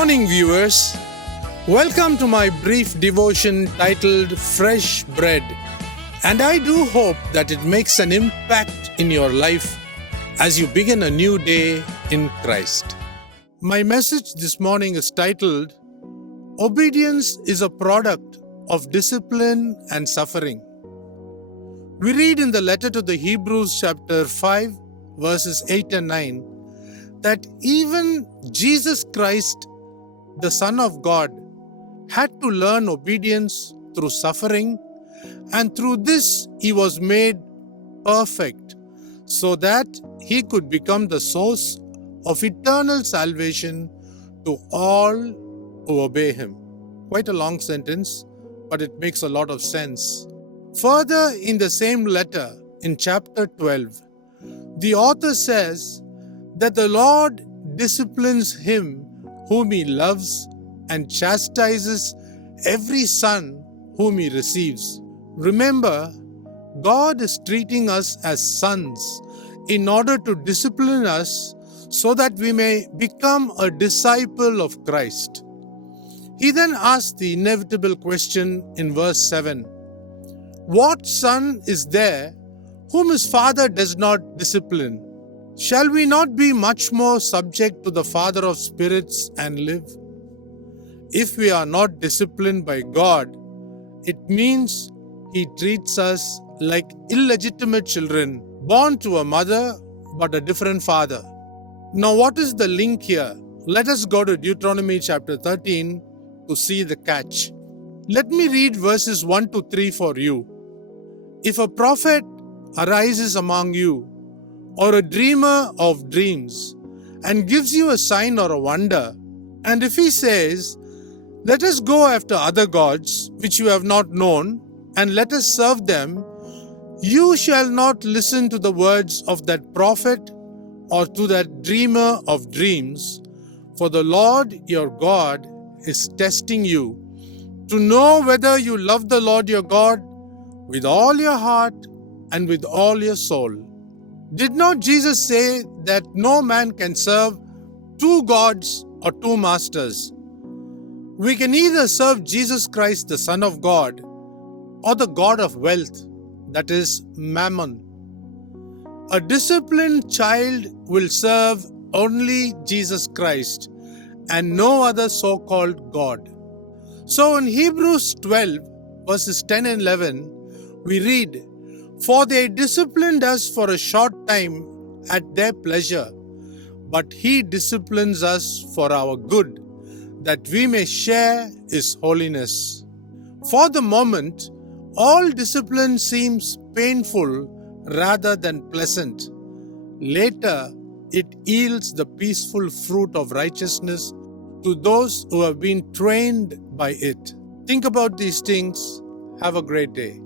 morning, viewers. Welcome to my brief devotion titled Fresh Bread. And I do hope that it makes an impact in your life as you begin a new day in Christ. My message this morning is titled, Obedience is a product of discipline and suffering. We read in the letter to the Hebrews chapter 5, verses 8 and 9, that even Jesus Christ, the Son of God, had to learn obedience through suffering, and through this he was made perfect, so that he could become the source of eternal salvation to all who obey him. Quite a long sentence, but it makes a lot of sense. Further, in the same letter, in chapter 12, the author says that the Lord disciplines him whom he loves and chastises every son whom he receives. Remember, God is treating us as sons in order to discipline us so that we may become a disciple of Christ. He then asks the inevitable question in verse 7. What son is there whom his father does not discipline? Shall we not be much more subject to the Father of spirits and live? If we are not disciplined by God, it means He treats us like illegitimate children, born to a mother but a different father. Now, what is the link here? Let us go to Deuteronomy chapter 13 to see the catch. Let me read verses 1 to 3 for you. If a prophet arises among you, or a dreamer of dreams, and gives you a sign or a wonder, and if he says, let us go after other gods which you have not known, and let us serve them, you shall not listen to the words of that prophet or to that dreamer of dreams, for the Lord your God is testing you to know whether you love the Lord your God with all your heart and with all your soul. Did not Jesus say that no man can serve two gods or two masters? We can either serve Jesus Christ, the Son of God, or the God of wealth, that is Mammon. A disciplined child will serve only Jesus Christ and no other so-called God. So in Hebrews 12, verses 10 and 11, we read, For they disciplined us for a short time at their pleasure, but He disciplines us for our good, that we may share His holiness. For the moment, all discipline seems painful rather than pleasant. Later, it yields the peaceful fruit of righteousness to those who have been trained by it. Think about these things. Have a great day.